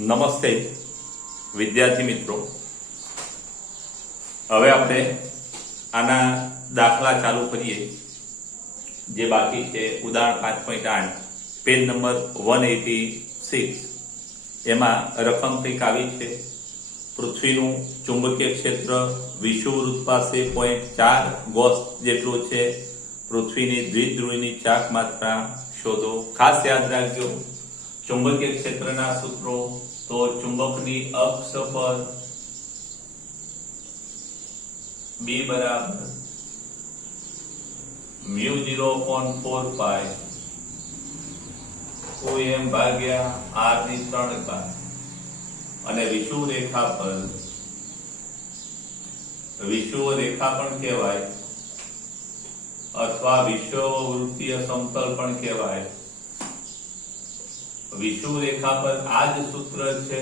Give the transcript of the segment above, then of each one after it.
નમસ્તે વિદ્યાર્થી મિત્રો, હવે આપણે આના દાખલા ચાલુ કરીએ. જે બાકી છે ઉદાહરણ 5.8 પેજ નંબર 186. એમાં રકમ કંઈક આવી છે. પૃથ્વીનું ચુંબકીય ક્ષેત્ર વિષુવવૃત્ત પાસે 0.4 ગોસ જેટલું છે. પૃથ્વીની દ્વિધ્રુવીની ચાક માત્રા શોધો. ખાસ યાદ રાખજો ચુંબકીય ક્ષેત્રના સૂત્રો. તો ચુંબકની અક્ષ પર B બરાબર μ0/4 પાઈ OM ભાગ્યા R ની 3 ઘાત, અને વિષુવ રેખા પણ કહેવાય અથવા વિષુવવૃત્તીય સમતલ પણ કહેવાય. વિષુવ રેખા પર આ જ સૂત્ર છે.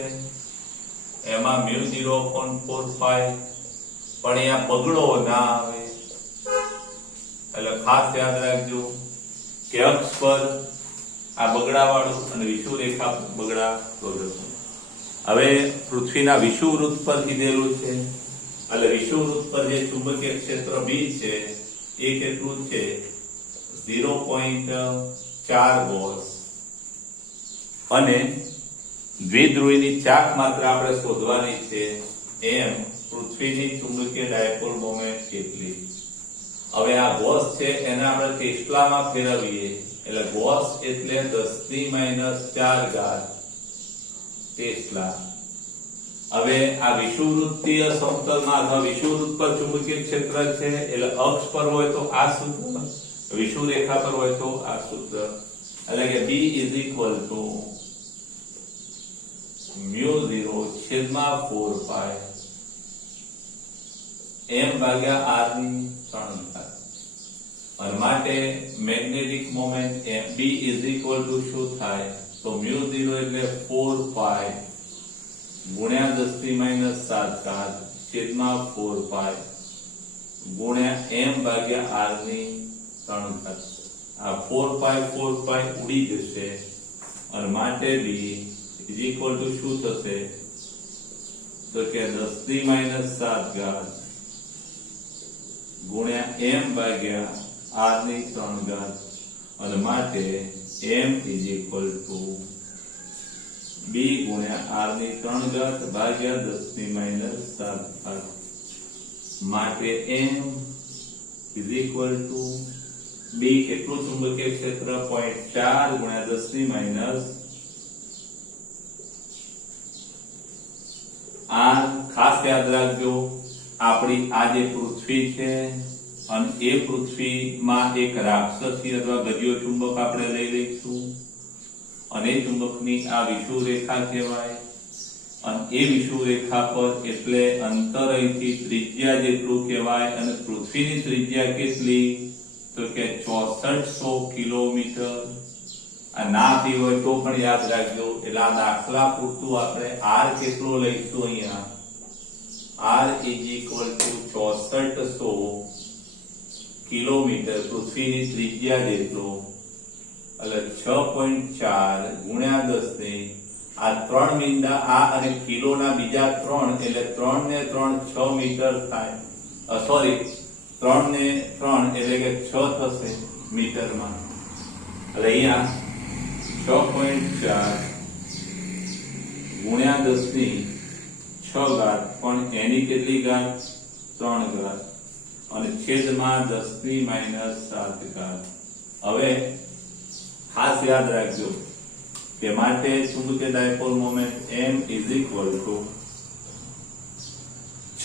એમાં μ0/4 પાઈ, પણ અહીંયા બગડો ના આવે. એટલે ખાસ યાદ રાખજો કે અક્ષ પર આ બગડાવાળું અને વિષુવ રેખા પર બગડા પ્રોજેક્શન. હવે પૃથ્વીના વિષુવવૃત્ત પર કીધેલું છે. એટલે વિષુવવૃત્ત પર જે ચુંબકીય ક્ષેત્ર B છે એ કેટલું છે? 0.4 ગોસ. અને દ્વિધ્રુવીની ચાક માત્રા આપણે શોધવાની છે. એમ પૃથ્વીની ચુંબકીય ડાયપોલ મોમેન્ટ કેટલી? હવે આ ગોસ છે એને આપણે ટેસ્લામાં ફેરવીએ એટલે ગોસ એટલે 10⁻⁴ ઘાત ટેસ્લા. હવે આ વિષુવવૃત્તીય સમતલમાં અથવા વિષુવવૃત્ત પર ચુંબકીય ક્ષેત્ર છે એટલે અક્ષ પર હોય તો આ સૂત્ર, વિષુવ રેખા પર હોય તો આ સૂત્ર. એટલે કે B = μ0/4 પાઈ M ભાગ્યા R ની 3 ઘાત. અને માટે મેગ્નેટિક મોમેન્ટ B શું થાય? તો μ0 એટલે 4 પાઈ ગુણ્યા 10⁻⁷ ઘાત છેદમાં 4 પાઈ ગુણ્યા M ભાગ્યા R ની 3 ઘાત. આ 4 પાઈ ઉડી જશે. અને માટે B શું થશે? તો કે 10⁻⁷ ઘાત ગુણ્યા M ભાગ્યા R ની 3 ઘાત. અને માટે M B ગુણ્યા R ની 3 ઘાત ભાગ્યા 10⁻⁷ ઘાત. માટે M B કેટલું ચુંબકીય ક્ષેત્ર? 0.4 ગુણ્યા 10⁻⁷ R. ખાસ યાદ રાખજો આપણી આ જે પૃથ્વી છે અને એ પૃથ્વીમાં એક રાક્ષસી અથવા ગજિયો ચુંબક આપણે લઈ લઈશું, અને એ ચુંબકની આ વિષુવ રેખા કહેવાય. અને એ વિષુવ રેખા પર એટલે અંતર અહીંથી ત્રિજ્યા જેટલું કહેવાય. અને પૃથ્વીની ત્રિજ્યા કેટલી? તો કે 6400 કિલોમીટર. આ ના થઈ હોય તો પણ યાદ રાખજો. એટલે આ દાખલા પૂરતું આપણે R કેટલો લઈશું અહીંયા? R = 6400 કિલોમીટર પૃથ્વીની ત્રિજ્યા જેટલો. એટલે 6.4 ગુણ્યા 10 ને આ 3 મીંડા આ અને કિલોના બીજા 3 એટલે 3 ને 3 6 મીટર થાય. સોરી 3 ને 3 એટલે કે 6 થશે મીટરમાં. એટલે અહીંયા 6.4 ગુણ્યા 10 ની 6 ઘાત, પણ એની કેટલી ઘાત? 3 ઘાત. અને છેદમાં 10⁻⁷ ઘાત. હવે ખાસ યાદ રાખજો કે માટે ચુંબકીય ડાયપોલ મોમેન્ટ M =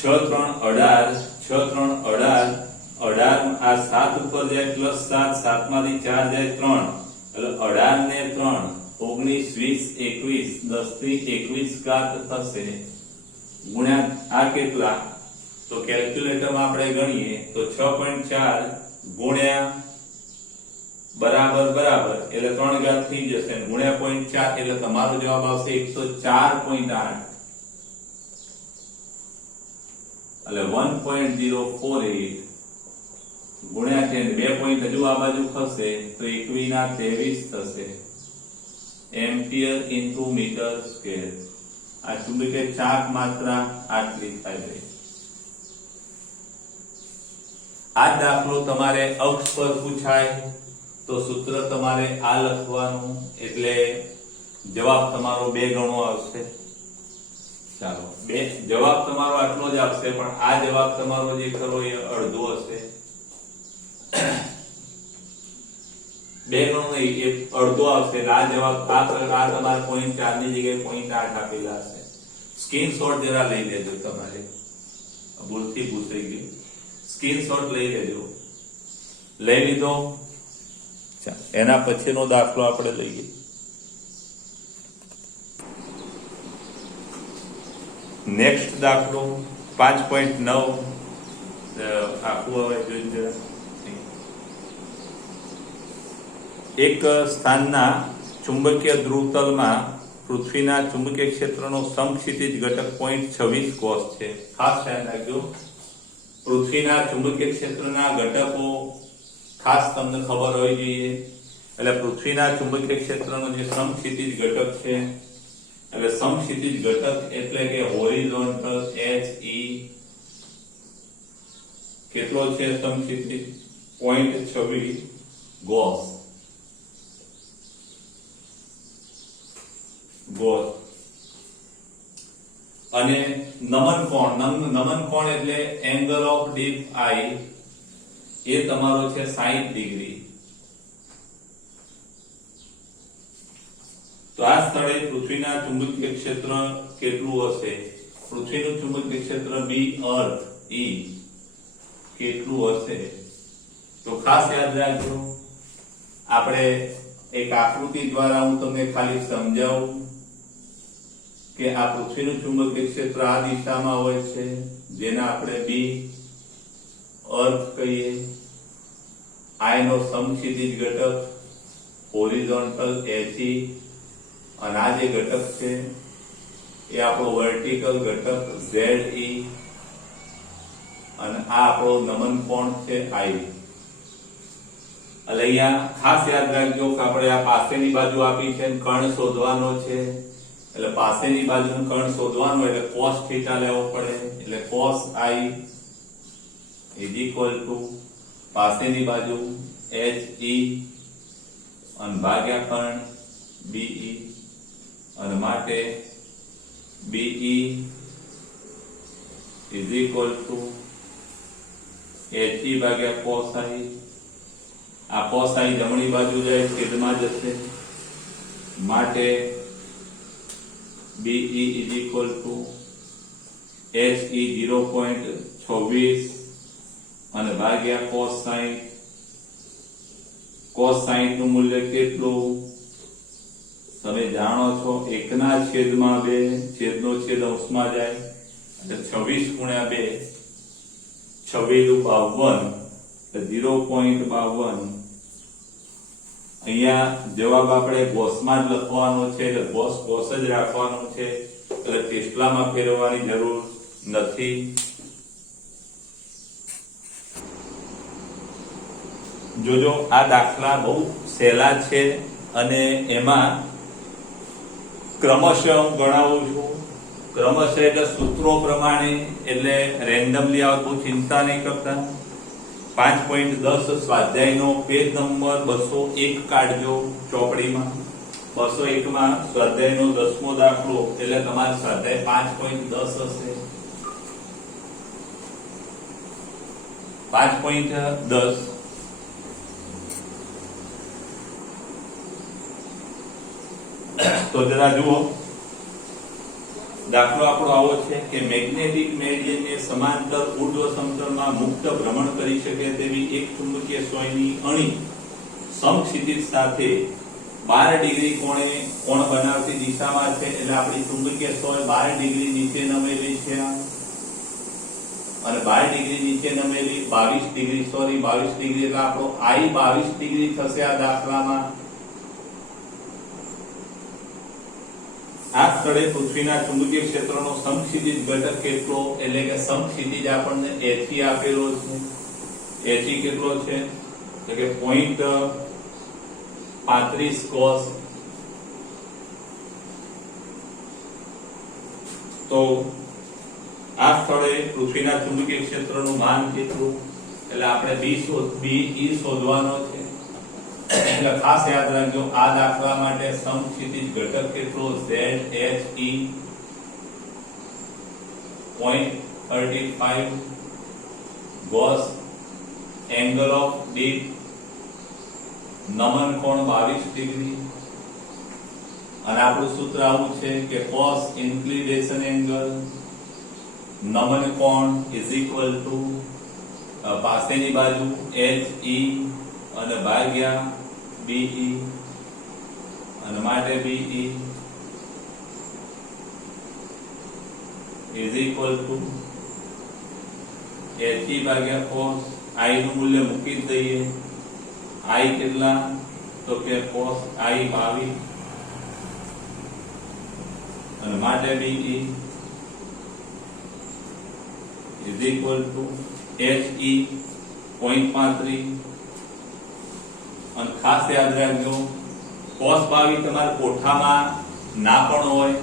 6×3=18 આ 7 ઉપર જાય +7, 7 માંથી 4 જાય 3, એટલે 18 ને 3 19 20 21 10⁻21 ઘાત થશે. ગુણ્યા આ કેટલા? તો કેલ્ક્યુલેટરમાં આપણે ગણીએ તો 6.4 ગુણ્યા બરાબર એટલે 3 ઘાત થઈ જશે. ગુણ્યા 0.4 એટલે તમારો જવાબ આવશે 104.8. એટલે 1.048 ગુણ્યા 10, 2 પોઈન્ટ હજુ આ બાજુ ખસે તો 21 ના 23 થશે. Ampere into metre square. આ ચુંબકીય ચાક માત્રા આટલી થાય ગઈ. આ દાખલો તમારે અક્ષ પર પૂછાય તો સૂત્ર તમારે આ લખવાનું, એટલે જવાબ તમારો 2 ગણો આવશે. ચાલો, જવાબ તમારો આટલો જ આવશે, પણ આ જવાબ તમારો જે ખરો એ અડધો હશે. 2 ગણો નહીં, એ અડધો આવશે. આ જવાબ આ તમારે 0.4 ની જગ્યાએ 0.8 આપેલા હશે. સ્ક્રીનશોટ જરા લઈ લેજો, તમારે ભૂલથી પૂછાઈ ગયું. સ્ક્રીનશોટ લઈ લેજો. લઈ લીધો? એના પછીનો દાખલો આપણે લઈએ. નેક્સ્ટ દાખલો 5.9 આખું હવે જોઈ જરા. એક સ્થાનના ચુંબકીય ધ્રુવતલમાં પૃથ્વીના ચુંબકીય ક્ષેત્રનો સમક્ષિતિજ ઘટક 0.26 કોસ છે. ખાસ ધ્યાન રાખજો, પૃથ્વીના ચુંબકીય ક્ષેત્રના ઘટકો ખાસ તમને ખબર હોવી જોઈએ. એટલે પૃથ્વીના ચુંબકીય ક્ષેત્રનો જે સમક્ષિતિજ ઘટક છે, એટલે સમક્ષિતિજ ઘટક એટલે કે હોરિઝોન્ટલ HE કેટલો છે? સમક્ષિતિજ 0.26 ગોસ. અને નમન કોણ એટલે એંગલ ઓફ ડીપ આઈ, એ તમારો છે 60 ડિગ્રી. તો આ સ્થળે પૃથ્વીના ચુંબકીય ક્ષેત્ર કેટલું હશે? પૃથ્વીનું ચુંબકીય ક્ષેત્ર બી અર્થ E કેટલું હશે? તો ખાસ યાદ રાખજો, આપણે એક આકૃતિ દ્વારા હું તમને ખાલી સમજાવું કે આ પૃથ્વીનું ચુંબકીય ક્ષેત્ર આ દિશામાં હોય છે, જેને આપણે બી અર્થ કહીએ. આઈ નો સમક્ષિતિજ ઘટક હોરિઝોન્ટલ HE, અને આ જે ઘટક છે એ આપણો વર્ટિકલ ઘટક ZE, અને આ આપણો નમન કોણ છે I. એટલે અહીંયા ખાસ યાદ રાખજો કે આપણે આ પાસેની બાજુ આપી છે, કર્ણ શોધવાનો છે. એટલે પાસેની બાજુનું કર્ણ શોધવાનો એટલે cos θ લેવો પડે. એટલે cos I is equal to પાસેની બાજુ HE અને ભાગ્યા કર્ણ BE, અને માટે BE is equal to HE ભાગ્યા cos I. આ cos I જમણી બાજુ જાય, છેદમાં જશે, માટે BE is equal to HE 0.26 અને ભાગ્યા cos 60 નું મૂલ્ય કેટલું તમે જાણો છો? 1/2, છેદનો છેદ અંશમાં જાય એટલે 26 ગુણ્યા 2, 26 52, 0.52. અહીંયા જવાબ આપણે ગોસમાં જ લખવાનો છે, એટલે ગોસ જ રાખવાનો છે, એટલે ટેસ્લામાં ફેરવવાની જરૂર નથી. જોજો, આ દાખલા બહુ સહેલા છે અને એમાં ક્રમશઃ હું ગણાવું છું. ક્રમશઃ એટલે સૂત્રો પ્રમાણે, એટલે રેન્ડમલી આવતું ચિંતા નહીં કરતા. 5.10 સ્વાધ્યાયનો પેજ નંબર 201 કાઢજો ચોપડીમાં. 201 માં સ્વાધ્યાયનો 10મો દાખલો, એટલે તમારે સ્વાધ્યાય 5.10 હશે. 5.10 તો જરા જુઓ, દાખલો આપણો આવો છે કે મેગ્નેટિક મેરિડિયનને સમાંતર ઊર્ધ્વ સમતલમાં મુક્ત ભ્રમણ કરી શકે તેવી એક ચુંબકીય સોયની અણી સમક્ષિતિજ સાથે 12 ડિગ્રી કોણે કોણ બનાવતી દિશામાં છે. એટલે આપણી ચુંબકીય સોય 12 ડિગ્રી નીચે નમેલી છે, અને 12 ડિગ્રી નીચે નમેલી 22 ડિગ્રી, સોરી 22 ડિગ્રી, એટલે આપણો I 22 ડિગ્રી થશે આ દાખલામાં. આ સ્થળે પૃથ્વીના ચુંબકીય ક્ષેત્રનો સમક્ષિતિજ ઘટક કેટલો? એટલે કે સમક્ષિતિજ આપણને HE આપેલો છે. HE કેટલો છે? એટલે કે 0.35 cos તો આ સ્થળે પૃથ્વીના ચુંબકીય ક્ષેત્રનું માન કેટલું, એટલે આપણે BE શોધવાનો છે. એટલે ખાસ યાદ રાખજો આ દાખલા માટે સમક્ષિતિજ ઘટક કેટલો ZHE 0.35 Gauss angle of deep નમન કોણ 22 ડિગ્રી અને આપણું સૂત્ર આવું છે કે cos ઇન્ક્લિનેશન એંગલ નમન કોણ ઇઝ ઇક્વલ ટુ પાસેની બાજુ HE અને ભાગ્યા BE અને માટે BE is equal to HE ભાગ્યા cos I નું મૂલ્ય મૂકી દઈએ. I કેટલા તો કે cos I 22 અને માટે BE is equal to HE 0.35 અને ખાસ યાદ રાખજો cos 22 તમારા કોઠામાં ના પણ હોય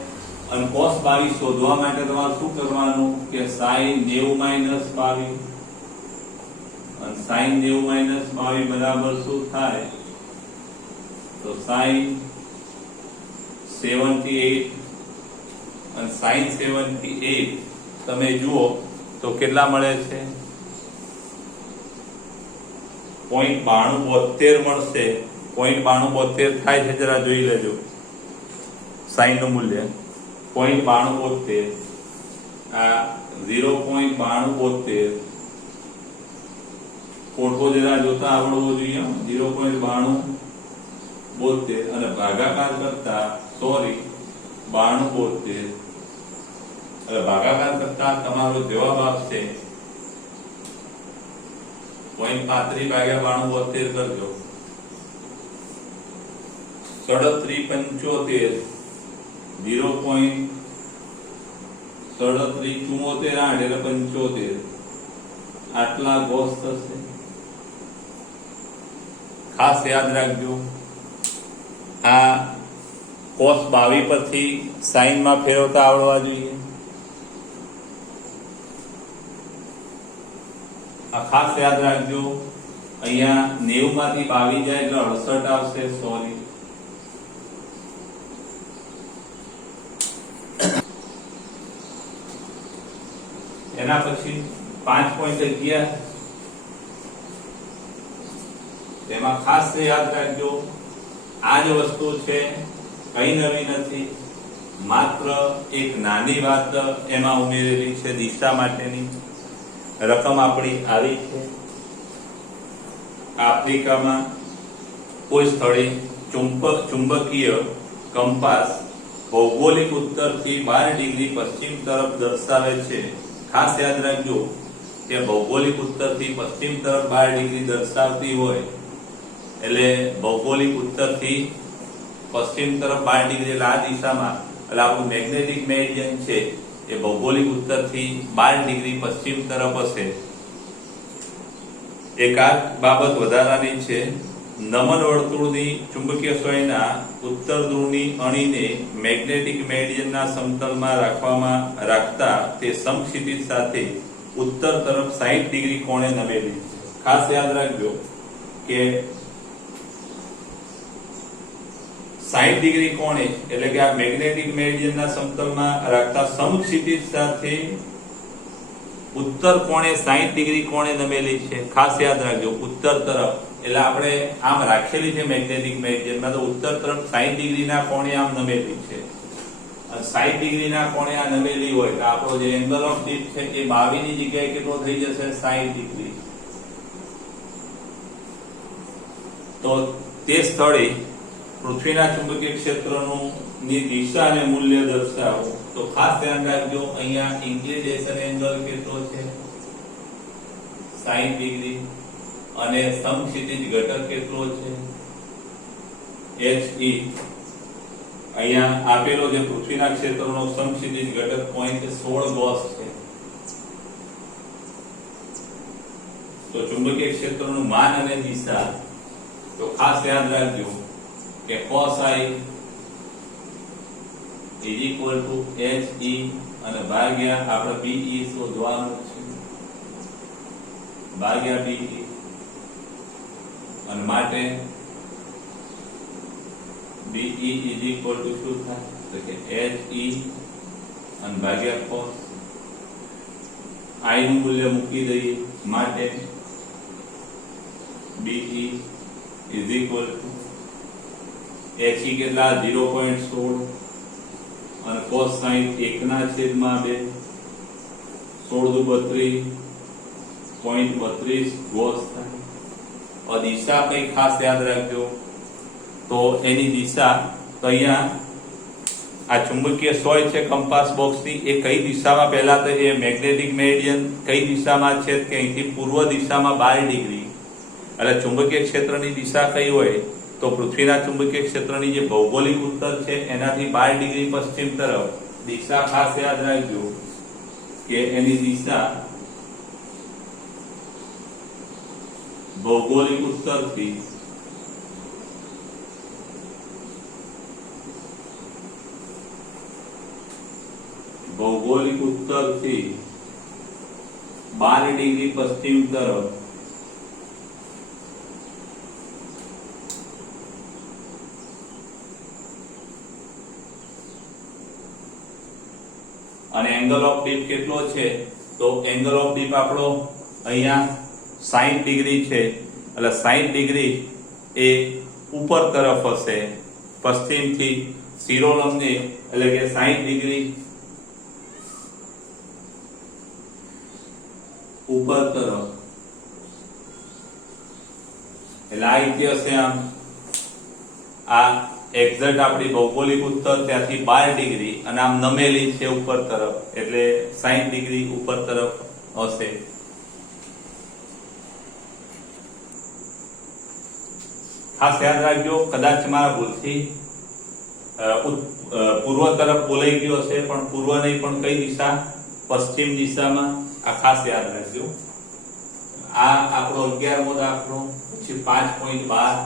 અને cos 22 શોધવા માટે તમારે શું કરવાનું કે sin 90 - 22 અને sin 90 - 22 બરાબર શું થાય તો sin 78 અને sin 78 તમે જુઓ તો કેટલા મળે છે 0.9272 મળશે. 0.9272 થાય છે જરા જોઈ લેજો sin નું મૂલ્ય 0.9272 આ 0.9272 કોઠો જરા જોતા આવડવો જોઈએ 0.9272 અને ભાગાકાર કરતા 9272 એટલે ભાગાકાર કરતા તમારો જવાબ આવશે 0.35 ભાગ્યા 9272 કરજો 3775 0.3774 એટલે 75 આટલા ગોસ થશે. ખાસ યાદ રાખજો આ cos 22 પરથી sin માં ફેરવતા આવડવા જોઈએ. આ ખાસ યાદ રાખજો અહીંયા 90 માંથી 22 જાય એટલે 68 આવશે. સોરી એના પછી 5.11 તેમાં ખાસ યાદ રાખજો આ જ વસ્તુ છે કઈ નવી નથી માત્ર એક નાની વાત એમાં ઉમેરેલી છે દિશા માટેની રકમ આપણી આવી છે. આફ્રિકામાં કોઈ સ્થળે ચુંબકીય કંપાસ ભૌગોલિક ઉત્તરથી 12 ડિગ્રી પશ્ચિમ તરફ દર્શાવે છે. ખાસ યાદ રાખજો કે ભૌગોલિક ઉત્તરથી પશ્ચિમ તરફ 12 ડિગ્રી દર્શાવતી હોય એટલે ભૌગોલિક ઉત્તરથી પશ્ચિમ તરફ 12 ડિગ્રી એટલે આ દિશામાં એટલે આપણું મેગ્નેટિક મેરિડિયન છે એ ભૌગોલિક ઉત્તરથી 12 ડિગ્રી પશ્ચિમ તરફ હશે. એક આ બાબત વધારાની છે નમન વર્તુળની ચુંબકીય સ્વયના ઉત્તર ધ્રુવની અણીને મેગ્નેટિક મેરિડિયનના સમતલમાં રાખતા તે સમક્ષિતિજ સાથે ઉત્તર તરફ 60 ડિગ્રી કોણે નમેલી છે. ખાસ યાદ રાખજો કે 60 ડિગ્રી કોણે એટલે કે આ મેગ્નેટિક મેરિડિયનના સમતલમાં રાખતા સમક્ષિતિજ સાથે ઉત્તર કોણે 60 ડિગ્રી કોણે નમેલી છે. ખાસ યાદ રાખજો ઉત્તર તરફ એટલે આપણે આમ રાખેલી છે મેગ્નેટિક મેરિડિયનમાં તો ઉત્તર તરફ 60 ડિગ્રીના કોણે આમ નમેલી છે. 60 ડિગ્રીના કોણે આ નમેલી હોય તો આપણો જે એંગલ ઓફ ડીપ છે એ 22 ની જગ્યાએ કેટલો થઈ જશે 60 ડિગ્રી. તો તે સ્થળે પૃથ્વીના ચુંબકીય ક્ષેત્રનું ની દિશા અને મૂલ્ય દર્શાવો તો ખાસ ધ્યાન રાખજો અહીંયા ઇન્ક્લિનેશન એંગલ કેટલો છે 60 ડિગ્રી અને સમક્ષિતિજ ઘટક કેટલો છે HE. અહીંયા આપેલો જે પૃથ્વીના ક્ષેત્રનો સમક્ષિતિજ ઘટક 0.16 ગોસ છે. તો ચુંબકીય ક્ષેત્રનું માન અને દિશા તો ખાસ યાદ રાખજો કે cos I is equal to HE અને ભાગ્યા આપણે BE શોધવાનું છે, ભાગ્યા BE, અને માટે BE ઇઝ ઇક્વલ ટુ શું થાય તો કે HE અને ભાગ્યા cos. I નું મૂલ્ય મૂકી દઈએ, માટે BE is equal to HE કેટલા 0.16 અને cos sin 1/2, 16 દુ 32.32 cos થાય. और દિશા કઈ ખાસ યાદ રાખજો, તો એની દિશા તો અહીંયા આ ચુંબકીય સોય છે કંપાસ બોક્સની, એ કઈ દિશામાં, પહેલા તો એ મેગ્નેટિક મેરિડિયન કઈ દિશામાં છે કે અહીંથી પૂર્વ દિશામાં 12 ડિગ્રી, એટલે ચુંબકીય ક્ષેત્રની દિશા કઈ હોય તો પૃથ્વીના ચુંબકીય ક્ષેત્રની જે ભૌગોલિક ઉત્તર છે એનાથી 12 ડિગ્રી પશ્ચિમ તરફ દિશા ખાસ યાદ રાખજો કે એની દિશા ભૌગોલિક ઉત્તરથી ભૌગોલિક ઉત્તરથી 12 ડિગ્રી પશ્ચિમ તરફ અને એંગલ ઓફ ડીપ કેટલો છે તો એંગલ ઓફ ડીપ આપણો અહીંયા 60 ડિગ્રી છે, એટલે 60 ડિગ્રી એ ઉપર તરફ હશે પશ્ચિમથી શિરોલંબની, એટલે કે 60 ડિગ્રી ઉપર તરફ, એટલે આ રીતે હશે. આમ આ એક્ઝેક્ટ આપણી ભૌગોલિક ઉત્તર ત્યાંથી 12 ડિગ્રી અને આમ નમેલી છે ઉપર તરફ, એટલે 60 ડિગ્રી ઉપર તરફ હશે. ખાસ યાદ રાખજો, કદાચ મારા ભૂલથી પૂર્વ તરફ બોલાઈ ગયો છે, પણ પૂર્વ નહીં પણ કઈ દિશા, પશ્ચિમ દિશામાં. આ ખાસ યાદ રાખજો. આ આપણો 11મો દાખલો. પછી 5.12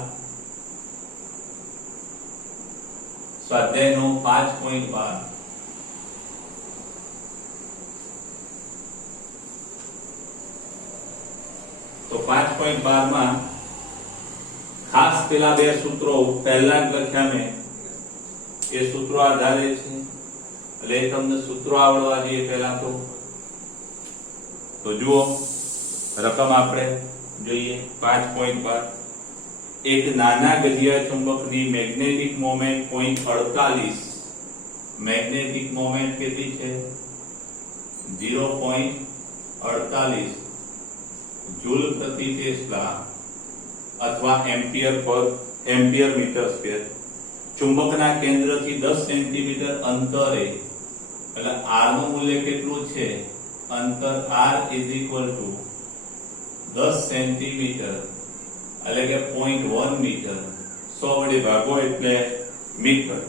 સ્વાધ્યાયનો 5.12 તો 5.12 માં ખાસ પેલા બે સૂત્રો પહેલા જ લખ્યા મેં, એ સૂત્રો આધારે છે, એટલે તમને સૂત્રો આવડવા જોઈએ પહેલા તો જુઓ રકમ આપણે જોઈએ. 5.12 એક નાના ગજિયા ચુંબકની મેગ્નેટિક મોમેન્ટ 0.48, મેગ્નેટિક મોમેન્ટ કેટલી છે 0.48 જૂલ પ્રતિ ટેસ્લા અથવા એમ્પિયર મીટર સ્ક્વેર ચુંબકના કેન્દ્રથી 10 સેન્ટીમીટર અંતરે, એટલે r નું મૂલ્ય કેટલું છે, અંતર r is equal to 10 centimetre, એટલે કે 0.1 મીટર, 100 વડે ભાગો એટલે મીટર.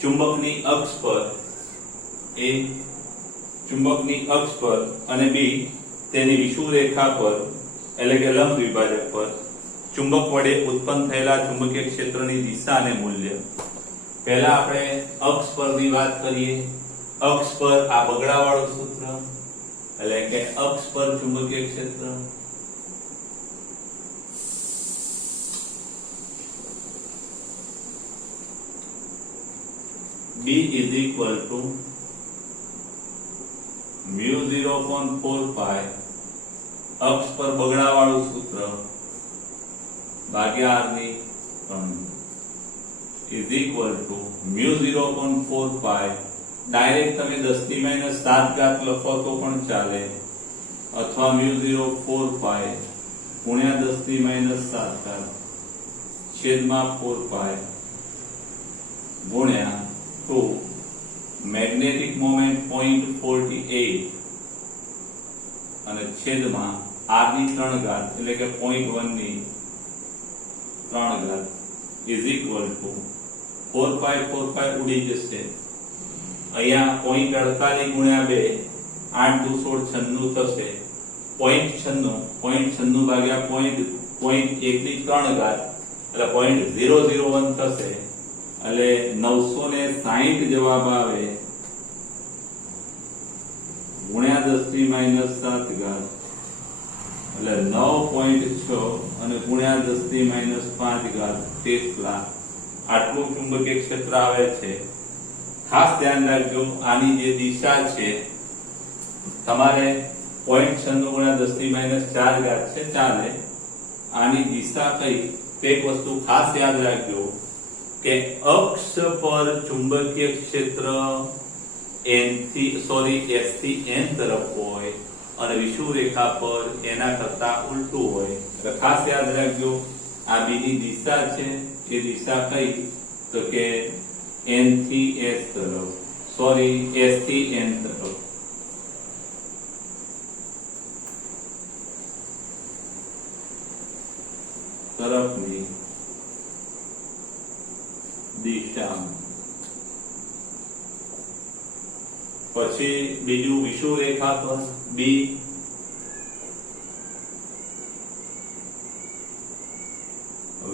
ચુંબકની અક્ષ પર એ ચુંબકની અક્ષ પર અને બી તેની વિષુવ રેખા પર, એટલે કે લંબ દ્વિભાજક પર ચુંબક વડે ઉત્પન્ન થયેલા ચુંબકીય ક્ષેત્રની દિશા અને મૂલ્ય. પહેલા આપણે અક્ષ પરની વાત કરીએ. અક્ષ પર આ બગડાવાળું સૂત્ર, એટલે કે અક્ષ પર ચુંબકીય ક્ષેત્ર B is equal to mu 0.4 pi અક્ષ પર બગડાવાળું સૂત્ર ભાગ્યા r ની 3 is equal to mu 0.4 pi. Direct તમે 10⁻⁷ લખો તો પણ ચાલે, અથવા mu 0.4 pi ગુણ્યા 10⁻⁷ છેદમાં 4 pi ગુણ્યા 2 મેગ્નેટિક મોમેન્ટ 0.48 અને છેદમાં r ની 3 ઘાત, એટલે કે 0.1 ની 3 ઘાત is equal to 4 pi ઉડી જશે. અહીંયા 0.48 ગુણ્યા 2 8 દુ 16 96 થશે. 0.96 ભાગ્યા 0.1 ની 3 ઘાત એટલે 0.001 થશે. એટલે 960 જવાબ આવે ગુણ્યા 10⁻⁷ એટલે 9.6 અને ગુણ્યા 10⁻5 ટેસ્લા આટલું ચુંબકીય ક્ષેત્ર આવે છે. ખાસ ધ્યાન રાખજો, આની જે દિશા છે તમારે 0.96 ગુણ્યા 10⁻⁴ છે ચાલે. આની દિશા કઈ એક વસ્તુ ખાસ યાદ રાખજો કે અક્ષ પર ચુંબકીય ક્ષેત્ર S થી N તરફ હોય અને વિષુવ રેખા પર એના કરતા ઉલટું હોય. એટલે ખાસ યાદ રાખજો આ બીજી દિશા છે. એ દિશા કઈ તો કે N થી S તરફ, S થી N તરફ. તરફની દિશા. પછી બીજું વિષુવ રેખા પર B,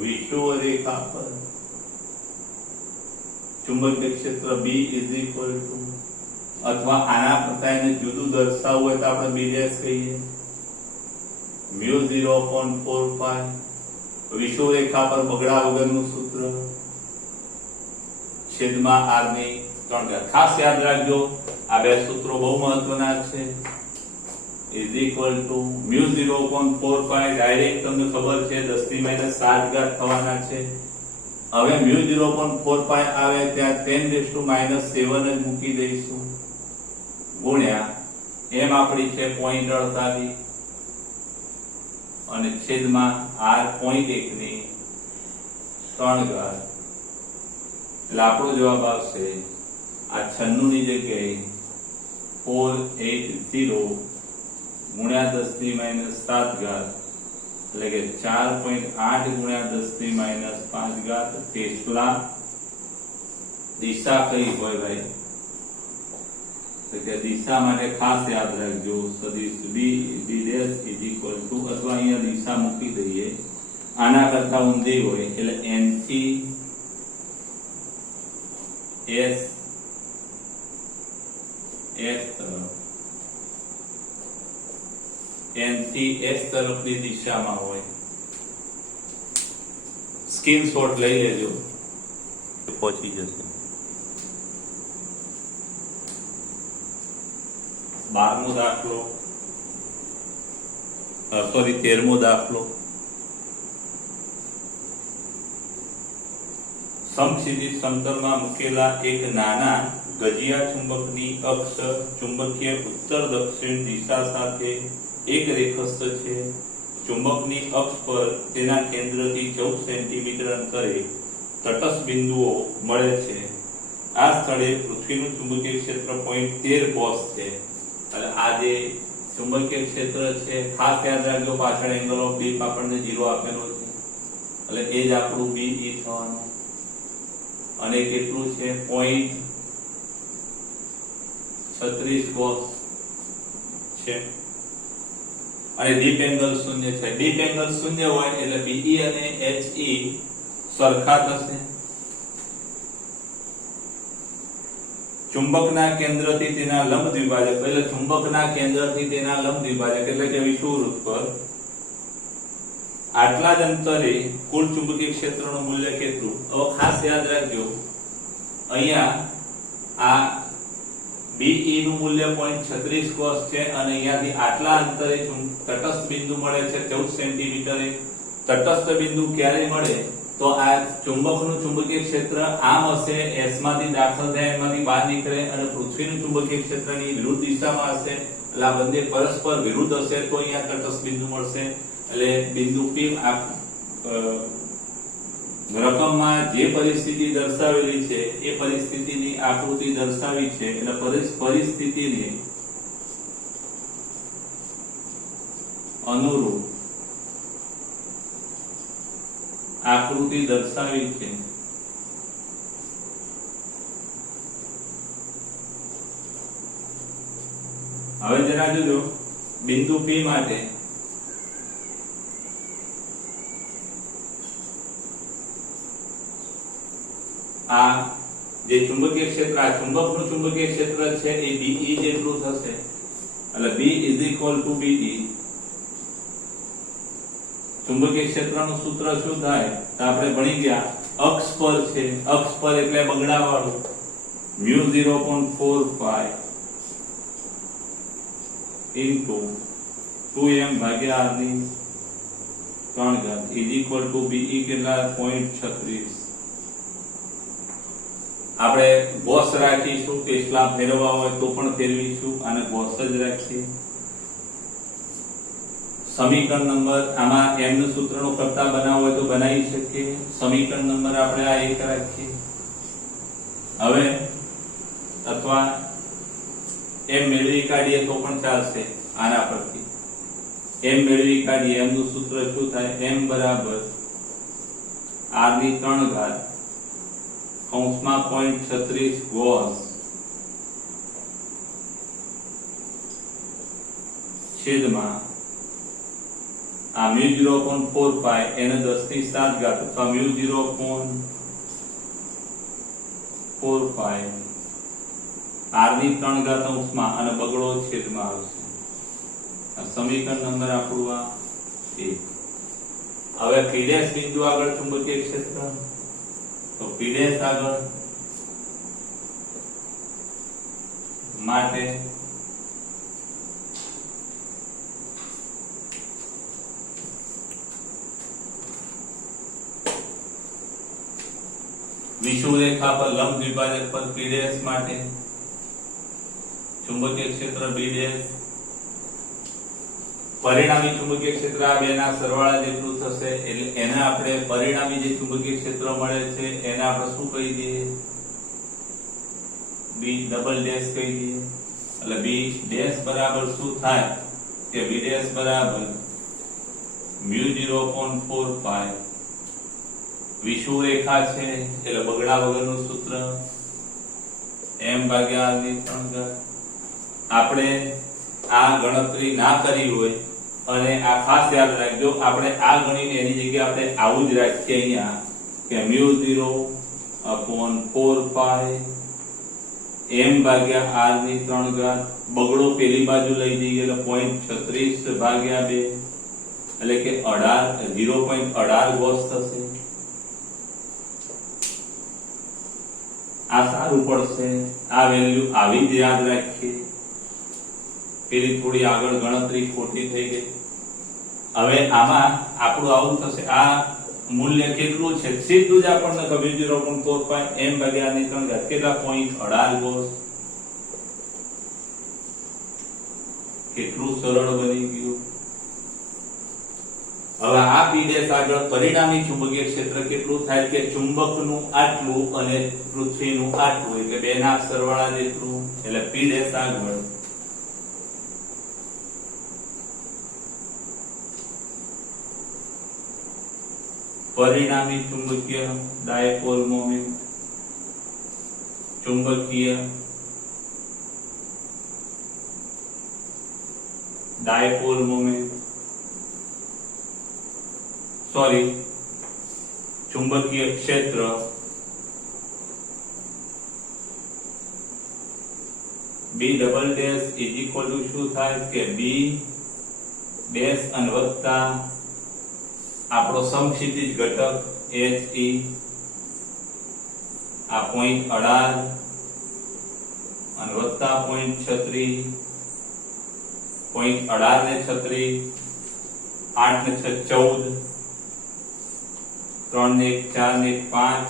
વિષુવ રેખા પર ચુંબકીય ક્ષેત્ર B અથવા આના કરતા એને જુદું દર્શાવવું હોય તો આપણે B' કહીએ, μ0/4π. વિષુવ રેખા પર બગડા વગરનું સૂત્ર છેદમાં r ની 3 ખાસ યાદ રાખજો. આ બે સૂત્રો બહુ મહત્વના છે. μ0/4π ડાયરેક્ટ તમને ખબર છે 10⁻⁷ થવાના છે. હવે μ0/4π આવે ત્યાં 10⁻⁷ જ મૂકી દઈશું ગુણ્યા એમ આપણી છે 0.48 અને છેદમાં r 0.1 ની 3 એટલે આપણો જવાબ આવશે આ 96 ની જગ્યાએ 480 ગુણ્યા 10⁻⁷ એટલે કે 4.8 ગુણ્યા 10⁻5 ટેસ્લા. દિશા કઈ હોય ભાઈ તો કે દિશા માટે ખાસ યાદ રાખજો સદિશ B અથવા અહીંયા દિશા મૂકી દઈએ આના કરતા ઊંધી હોય એટલે N થી S તરફ, N થી S તરફની દિશામાં હોય. સ્ક્રીનશોટ લઈ લેજો, પહોંચી જશે. 12મો દાખલો, 13મો દાખલો. સમક્ષિતિજ સમતલમાં મૂકેલા એક નાના ગજિયા ચુંબકની અક્ષ ચુંબકીય ઉત્તર દક્ષિણ દિશા સાથે એક રેખસ્થ છે. ચુંબકની અક્ષ પર તેના કેન્દ્રથી 14 સેન્ટીમીટર અંતરે તટસ્થ બિંદુઓ મળે છે. આ સ્થળે પૃથ્વીનું ચુંબકીય ક્ષેત્ર 0.13 cos છે. એટલે આ જે ચુંબકીય ક્ષેત્ર છે ખાસ યાદ રાખજો પાછળ એંગલ ઓફ ડીપ આપણને 0 આપેલો છે એટલે એ જ આપણું BE થવાનું. અને કેટલું છે 0.36 cos છે. અને ડીપ એંગલ 0 છે. ડીપ એંગલ 0 હોય એટલે BE અને HE સરખા થશે. ચુંબકના કેન્દ્રથી તેના લંબ દ્વિભાજક એટલે ચુંબકના કેન્દ્રથી તેના લંબ દ્વિભાજક એટલે કે વિષુવવૃત્ત પર આટલા જ અંતરે કુલ ચુંબકીય ક્ષેત્રનું મૂલ્ય કેટલું. હવે ખાસ યાદ રાખજો અહીંયા આ BE નું મૂલ્ય 0.36 cos છે અને અહીંયાથી આટલા અંતરે તટસ્થ બિંદુ મળે છે 14 સેન્ટીમીટરે. તટસ્થ બિંદુ ક્યારે મળે તો આ ચુંબકનું ચુંબકીય ક્ષેત્ર આમ હશે, S માંથી દાખલ થાય એમાંથી બહાર નીકળે અને પૃથ્વીનું ચુંબકીય ક્ષેત્રની વિરુદ્ધ દિશામાં હશે એટલે આ બંને પરસ્પર વિરુદ્ધ હશે તો અહીંયા તટસ્થ બિંદુ મળશે. એટલે બિંદુ P રકમમાં જે પરિસ્થિતિ દર્શાવેલી છે એ પરિસ્થિતિની આકૃતિ દર્શાવી છે એટલે પરિસ્થિતિને અનુરૂપ આકૃતિ દર્શાવી છે. હવે જરા જોજો બિંદુ P માટે આ જે ચુંબકીય ક્ષેત્ર આ ચુંબકનું ચુંબકીય ક્ષેત્ર છે એ BE જેટલું થશે એટલે B is equal to BE. ચુંબકીય ક્ષેત્રનું સૂત્ર શું થાય તો આપણે ભણી ગયા અક્ષ પર છે, અક્ષ પર એટલે બગડાવાળું μ0.45 ઇન્ટુ 2m ભાગ્યા r ની 3 ઘાત ઇઝ ઇક્વલ ટુ BE કેટલા 0.36. આપણે ગોસ રાખીશું, પેશલા ફેરવવા હોય તો પણ ફેરવીશું અને ગોસ જ રાખીએ. સમીકરણ નંબર આમાં m નું સૂત્રનો કરતા બનાવવો હોય તો બનાવી શકીએ. સમીકરણ નંબર આપણે આ એક રાખીએ. હવે અથવા m મેળવી કાઢીએ તો પણ ચાલશે. આના પરથી m મેળવી કાઢીએ. m નું સૂત્ર શું થાય m બરાબર r ની 3 ઘાત કૌંસમાં 0.36 ગોસ છેદમાં આ μ0.45 એને 10 ની 7 ઘાત અથવા μ0.45 r ની 3 ઘાત અંશમાં અને બગડો છેદમાં આવશે. આ સમીકરણ નંબર આપણું આ 1. હવે P' બિંદુ આગળ ચુંબકીય ક્ષેત્ર તો P' આગળ માટે વિષુવરેખા પર લંબ દ્વિભાજક પર P' માટે ચુંબકીય ક્ષેત્ર B', પરિણામી ચુંબકીય ક્ષેત્ર આ બેના સરવાળા જેટલું થશે. એટલે એને આપણે પરિણામી જે ચુંબકીય ક્ષેત્ર મળે છે એને આપણે શું કહી દઈએ B ડબલ ડેશ કહી દઈએ. એટલે B ડેશ બરાબર શું થાય કે B ડેશ બરાબર μ0.45 વિષુવરેખા છે એટલે બગડા વગરનું સૂત્ર m ભાગ્યા r ની 3 ઘાત. આપણે આ ગણતરી ના કરી હોય અને આ ખાસ યાદ રાખજો, આપણે આ ગણીને એની જગ્યાએ આપણે આવું જ રાખીએ અહીંયા કે μ0/4π m ભાગ્યા r ની 3 ઘાત. બગડો પેલી બાજુ લઈ જઈએ એટલે 0.36 ભાગ્યા 2 એટલે કે 0.18 ગોસ થશે. આ સારું પડશે. આ વેલ્યુ આવી જ યાદ રાખીએ. પેલી થોડી આગળ ગણતરી ખોટી થઈ ગઈ. હવે આમાં આપણું આવું થશે. આ મૂલ્ય કેટલું છે સીધું જ આપણને ખબર 0.45 m ભાગ્યા r ની 3 ઘાત કેટલા 0.18 ગોસ. કેટલું સરળ બની ગયું. હવે આ P' આગળ પરિણામી ચુંબકીય ક્ષેત્ર કેટલું થાય કે ચુંબકનું આટલું અને પૃથ્વીનું આટલું એટલે બેના સરવાળા જેટલું. એટલે P' આગળ પરિણામી ચુંબકીય ડાયપોલ મોમેન્ટ ચુંબકીય ડાયપોલ મોમેન્ટ ચુંબકીય ક્ષેત્ર B double dash is equal to શું થાય કે B ડેશ અને વત્તા આપણો સમક્ષિતિજ ઘટક HE આ 0.18 અને વત્તા 0.36 0.18 ને 36 8 ને 14 3 ને 4 ને 5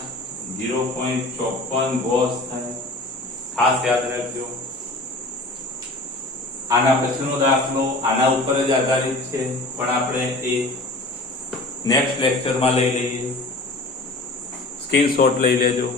0.54 ગોસ થાય. ખાસ યાદ રાખજો. આના પછીનો દાખલો આના ઉપર જ આધારિત છે પણ આપણે એ નેક્સ્ટ લેક્ચરમાં લઈ લઈએ. સ્ક્રીનશોટ લઈ લેજો.